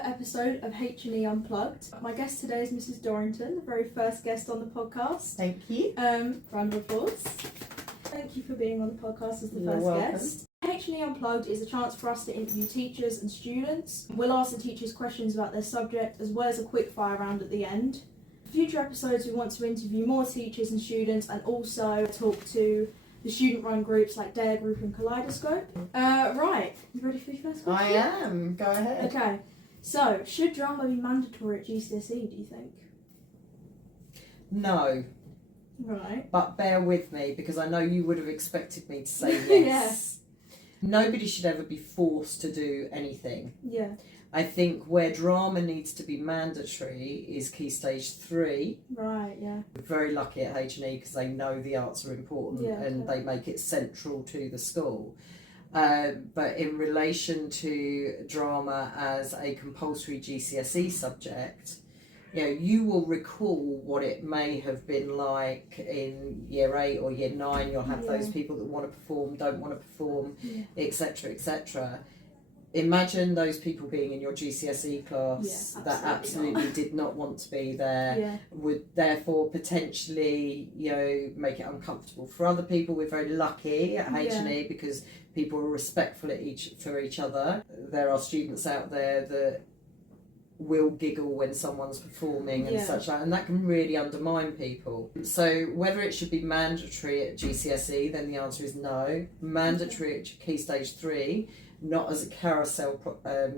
another episode of H&E Unplugged. My guest today is Mrs. Dorrington, the very first guest on the podcast. Thank you. Round of applause. Thank you for being on the podcast as the first guest. H&E Unplugged is a chance for us to interview teachers and students. We'll ask the teachers questions about their subject as well as a quick fire round at the end. For future episodes we want to interview more teachers and students and also talk to the student-run groups like Dare Group and Kaleidoscope. Right, you ready for your first question? I am. Go ahead. Okay, so should drama be mandatory at GCSE, do you think? No. Right. But bear with me because I know you would have expected me to say yes. Yes. Nobody should ever be forced to do anything. Yeah. I think where drama needs to be mandatory is Key Stage 3. Right, yeah. We're very lucky at H&E because they know the arts are important and they make it central to the school. But in relation to drama as a compulsory GCSE subject, you know, you will recall what it may have been like in year 8 or year 9. You'll have those people that want to perform, don't want to perform, etc., etc. Imagine those people being in your GCSE class that absolutely did not want to be there, would therefore potentially, you know, make it uncomfortable for other people. We're very lucky at H&E because people are respectful for each other. There are students out there that will giggle when someone's performing and such like, and that can really undermine people. So whether it should be mandatory at GCSE, then the answer is no. Mandatory at Key Stage 3, not as a carousel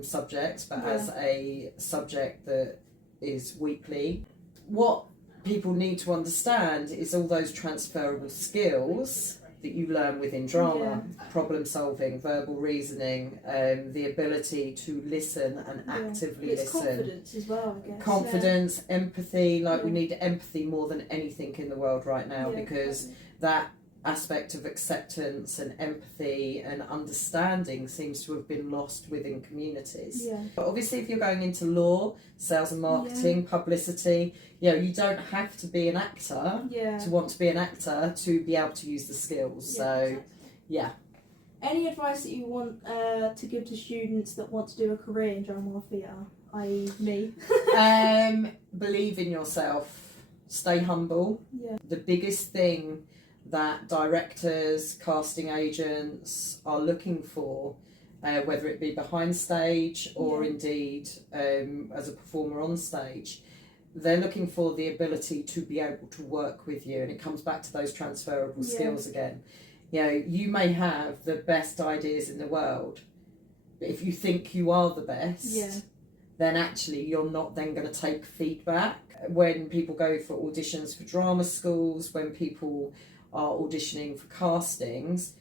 subject, but as a subject that is weekly. What people need to understand is all those transferable skills that you learn within drama, problem solving, verbal reasoning, the ability to listen and actively listen. Confidence as well, I guess. Confidence, empathy, we need empathy more than anything in the world right now because that aspect of acceptance and empathy and understanding seems to have been lost within communities. But obviously if you're going into law, sales and marketing, publicity, you know, you don't have to be an actor to want to be an actor to be able to use the skills. Any advice that you want to give to students that want to do a career in drama or theatre, i.e. me? Believe in yourself, stay humble. The biggest thing that directors, casting agents are looking for, whether it be behind stage or indeed as a performer on stage, they're looking for the ability to be able to work with you, and it comes back to those transferable skills again. You know, you may have the best ideas in the world, but if you think you are the best, then actually you're not then going to take feedback. When people go for auditions for drama schools, when people are auditioning for castings,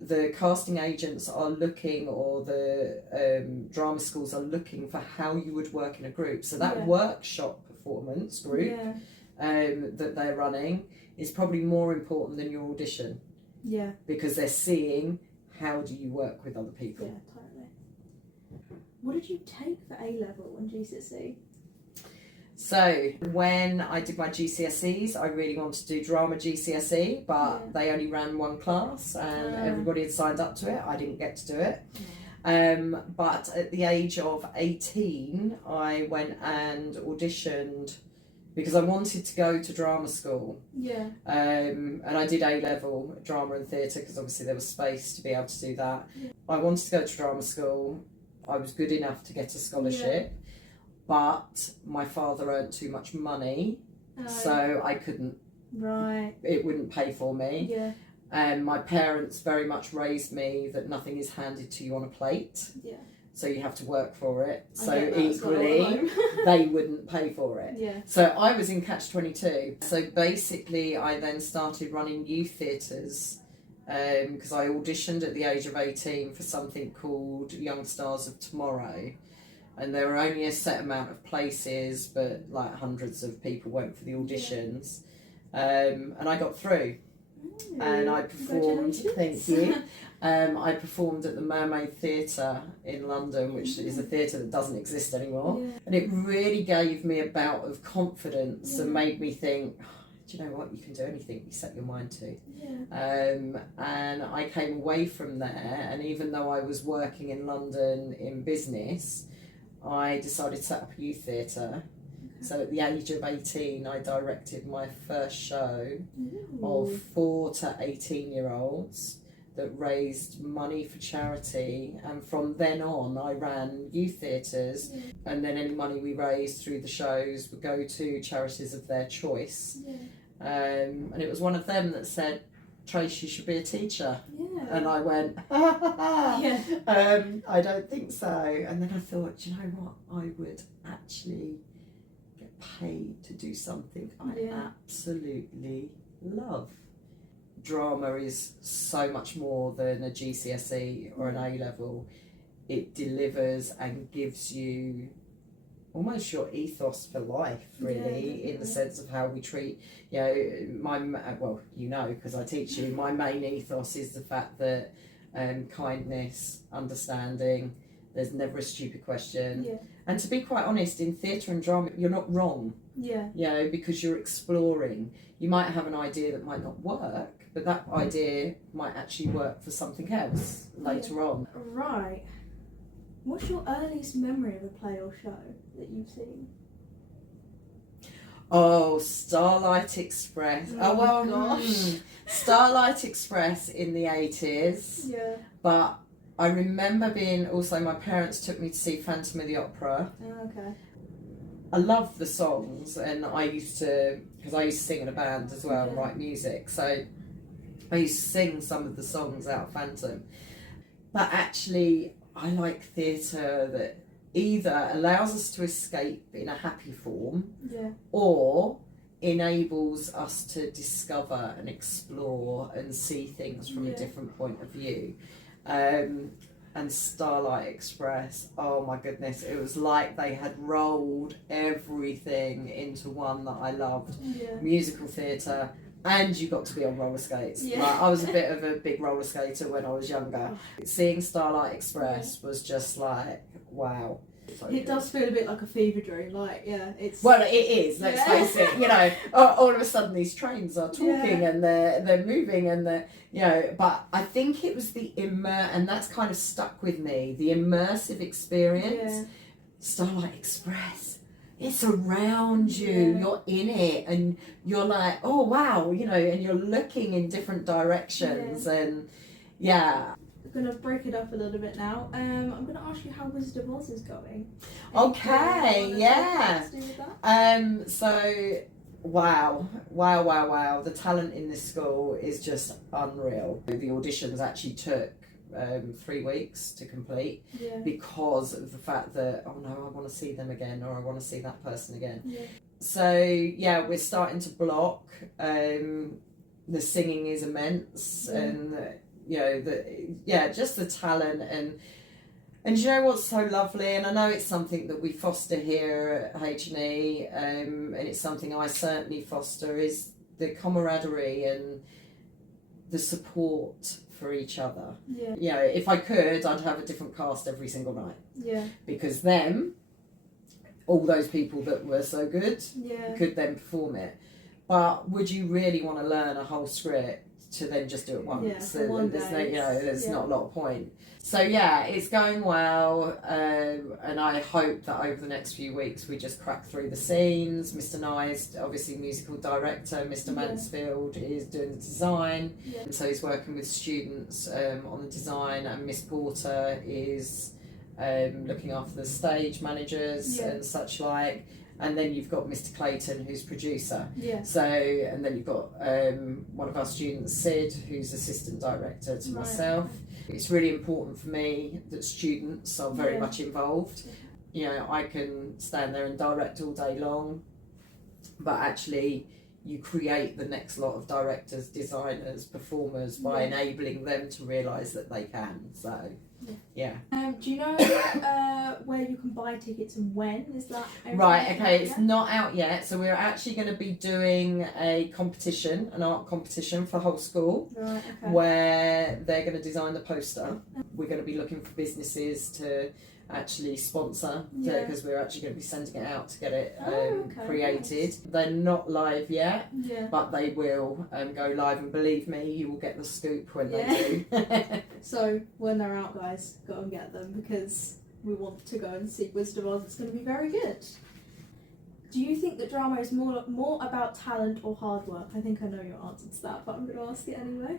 the casting agents are looking, or the drama schools are looking for how you would work in a group. So that workshop performance group that they're running is probably more important than your audition. Because they're seeing how do you work with other people. Totally. What did you take for A-level and GCSE? So when I did my GCSEs, I really wanted to do drama GCSE, but they only ran one class and everybody had signed up to it. I didn't get to do it. But at the age of 18, I went and auditioned because I wanted to go to drama school. And I did A-level drama and theatre because obviously there was space to be able to do that. I wanted to go to drama school. I was good enough to get a scholarship. But my father earned too much money, so I couldn't. It wouldn't pay for me. And my parents very much raised me that nothing is handed to you on a plate. So you have to work for it. So equally, they wouldn't pay for it. So I was in catch-22. So basically, I then started running youth theatres because I auditioned at the age of 18 for something called Young Stars of Tomorrow. And there were only a set amount of places, but like hundreds of people went for the auditions. And I got through. And I performed, thank you. I performed at the Mermaid Theatre in London, which is a theatre that doesn't exist anymore. And it really gave me a bout of confidence and made me think, do you know what, you can do anything you set your mind to. And I came away from there, and even though I was working in London in business, I decided to set up a youth theatre. So at the age of 18, I directed my first show of 4 to 18-year-olds that raised money for charity. And from then on, I ran youth theatres, and then any money we raised through the shows would go to charities of their choice. And it was one of them that said, Trace, you should be a teacher. And I went, I don't think so. And then I thought, do you know what? I would actually get paid to do something I absolutely love. Drama is so much more than a GCSE or an A-level. It delivers and gives you almost your ethos for life, really, in the sense of how we treat, you know, because I teach you, my main ethos is the fact that kindness, understanding, there's never a stupid question. And to be quite honest, in theatre and drama, you're not wrong. You know, because you're exploring. You might have an idea that might not work, but that idea might actually work for something else later on. Right. What's your earliest memory of a play or show that you've seen? Oh, Starlight Express. Starlight Express in the 80s. But I remember my parents took me to see Phantom of the Opera. I love the songs, and I used to sing in a band as well and write music. So I used to sing some of the songs out of Phantom. But actually, I like theatre that either allows us to escape in a happy form or enables us to discover and explore and see things from a different point of view. And Starlight Express, oh my goodness, it was like they had rolled everything into one that I loved. Musical theatre. And you got to be on roller skates. Like, I was a bit of a big roller skater when I was younger. Seeing Starlight Express was just like, wow. So it does feel a bit like a fever dream, it's... Well, it is, let's face it, you know, all of a sudden these trains are talking and they're moving and you know, but I think it was and that's kind of stuck with me, the immersive experience. Starlight Express. It's around you, you're in it, and you're like, oh wow, you know, and you're looking in different directions, and I'm going to break it up a little bit now. I'm going to ask you how Wizard of Oz is going. Okay, so, wow. The talent in this school is just unreal. The auditions actually took 3 weeks to complete because of the fact that, oh no, I want to see them again, or I want to see that person again. So we're starting to block. The singing is immense, and you know, just the talent, and you know what's so lovely, and I know it's something that we foster here at H&E, and it's something I certainly foster, is the camaraderie and the support for each other. You know, if I could, I'd have a different cast every single night. Because all those people that were so good could then perform it. But would you really want to learn a whole script to then just do it once? There's not a lot of point. So it's going well, and I hope that over the next few weeks we just crack through the scenes. Mr. Nye, obviously musical director, Mr. Mansfield is doing the design, and so he's working with students on the design, and Miss Porter is looking after the stage managers and such like. And then you've got Mr. Clayton, who's producer. So, and then you've got one of our students, Sid, who's assistant director to myself. It's really important for me that students are very much involved. You know, I can stand there and direct all day long, but actually you create the next lot of directors, designers, performers by enabling them to realise that they can. So, do you know where you can buy tickets and when? Is that right? Okay, it's not out yet. So we're actually going to be doing a competition, an art competition for the whole school, where they're going to design the poster. We're going to be looking for businesses to actually sponsor, because we're actually going to be sending it out to get it created. They're not live yet, but they will go live, and believe me, you will get the scoop when they do. So when they're out, guys, go and get them, because we want to go and see WOZ. It's going to be very good. Do you think that drama is more about talent or hard work? I think I know your answer to that, but I'm going to ask it anyway.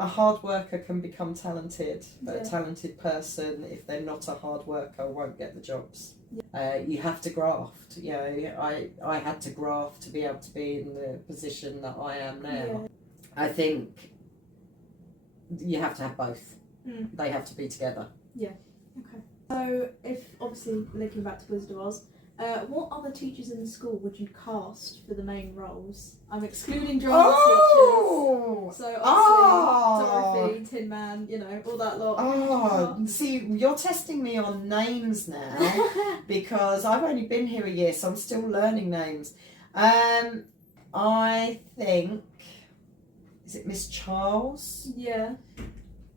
A hard worker can become talented, but Yeah. a talented person, if they're not a hard worker, won't get the jobs. Yeah. You have to graft. You know, I had to graft to be able to be in the position that I am now. Yeah. I think you have to have both. Mm. They have to be together. Okay. So, if obviously linking back to WOZ, what other teachers in the school would you cast for the main roles? I'm excluding drama teachers. So obviously Dorothy, Tin Man, you know, all that lot. Oh, see, you're testing me on names now because I've only been here a year, so I'm still learning names. I think, is it Miss Charles? Yeah.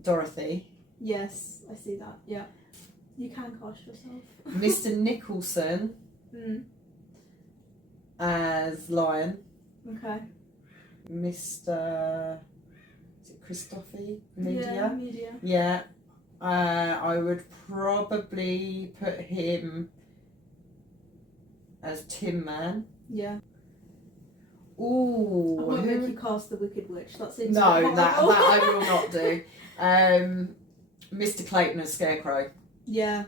Dorothy. Yes, I see that. Yeah. You can cast yourself. Mr. Nicholson as Lion. Okay. Mr. Is it Christophe? Media? Yeah, media. Yeah. I would probably put him as Tin Man. Yeah. Ooh. I won't make you cast the Wicked Witch. That's it. No, that I will not do. Mr. Clayton as Scarecrow. Yeah.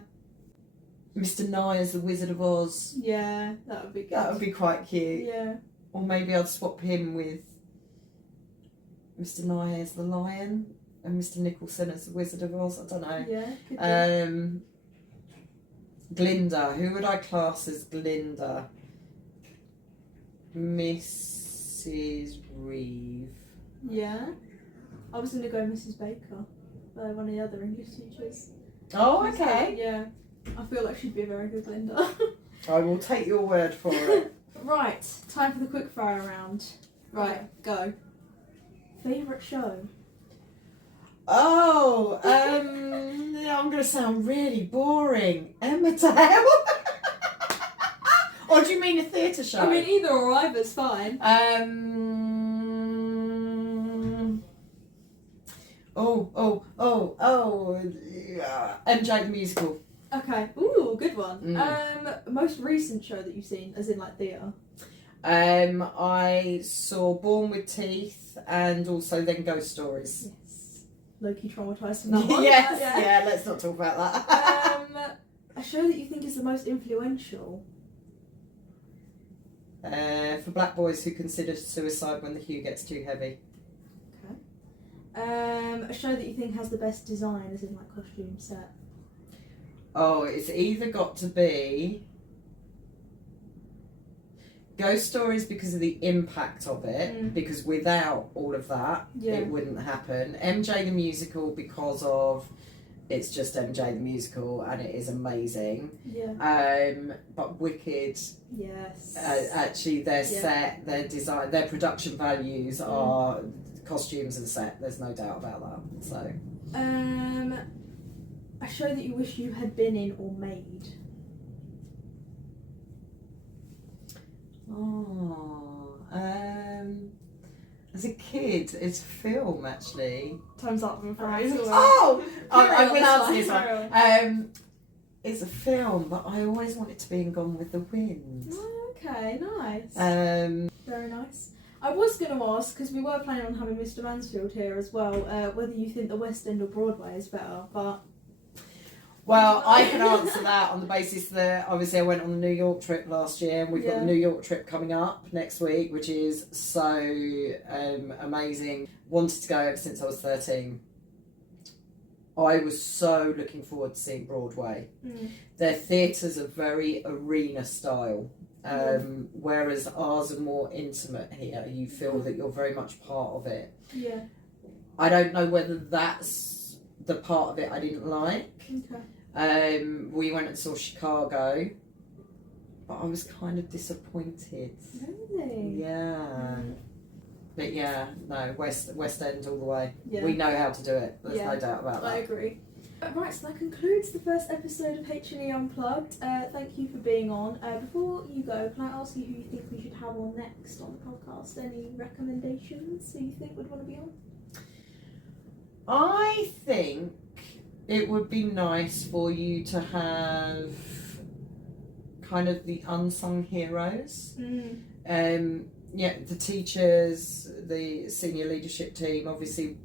Mr. Nye as the Wizard of Oz. Yeah, that would be good. That would be quite cute. Yeah. Or maybe I'd swap him with Mr. Nye as the Lion and Mr. Nicholson as the Wizard of Oz. I don't know. Yeah, could do. Glinda. Who would I class as Glinda? Mrs. Reeve. Yeah. I was going to go Mrs. Baker, one of the other English teachers. Oh, okay. Yeah. I feel like she'd be a very good Glinda. I will take your word for it. Right, time for the quick fire round. Right, go. Favourite show? Oh, I'm going to sound really boring. Emmerdale. Or do you mean a theatre show? I mean, either or either's fine. MJ the Musical. Okay. Ooh, good one. Most recent show that you've seen, as in like theatre? I saw Born with Teeth and also then Ghost Stories. Yes. Low-key traumatised from that one. Yes, yeah, let's not talk about that. A show that you think is the most influential? For black boys who consider suicide when the hue gets too heavy. Okay. A show that you think has the best design, as in like costume set? Oh, it's either got to be Ghost Stories because of the impact of it, because without all of that, it wouldn't happen. MJ the Musical because of it's just MJ the Musical and it is amazing. Yeah. But Wicked, yes. Actually, their set, their design, their production values are costumes and set. There's no doubt about that. So. A show that you wish you had been in or made? Oh, as a kid, it's a film actually. Time's up, I'm afraid. I will answer this one. It's a film, but I always wanted to be in Gone with the Wind. Oh, okay, nice. Very nice. I was going to ask, because we were planning on having Mr. Mansfield here as well, whether you think the West End or Broadway is better, but... Well, I can answer that on the basis that obviously I went on the New York trip last year and we've got the New York trip coming up next week, which is so amazing. Wanted to go ever since I was 13. I was so looking forward to seeing Broadway. Their theatres are very arena style, whereas ours are more intimate here. You feel that you're very much part of it. Yeah. I don't know whether that's the part of it I didn't like. Okay. We went and saw Chicago, but I was kind of disappointed. Really? Yeah. But yeah, no, West End all the way. Yeah. We know how to do it. There's no doubt about that. I agree. Right, so that concludes the first episode of H&E Unplugged. Thank you for being on. Before you go, can I ask you who you think we should have on next on the podcast? Any recommendations who you think would want to be on? I think it would be nice for you to have kind of the unsung heroes. Yeah, the teachers, the senior leadership team, obviously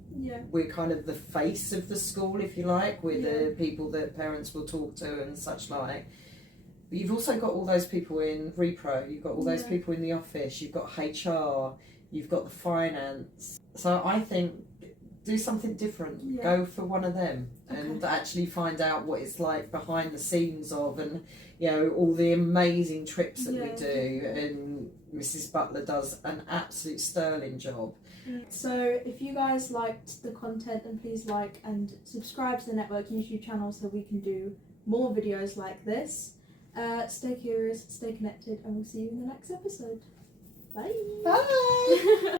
we're kind of the face of the school, if you like. We're the people that parents will talk to and such like. But you've also got all those people in repro, you've got all those people in the office, you've got HR, you've got the finance. So I think do something different. Go for one of them and actually find out what it's like behind the scenes of, and you know, all the amazing trips that we do, and Mrs. Butler does an absolute sterling job. So if you guys liked the content, then please like and subscribe to the network YouTube channel so we can do more videos like this. Stay curious, stay connected, and we'll see you in the next episode. Bye. Bye.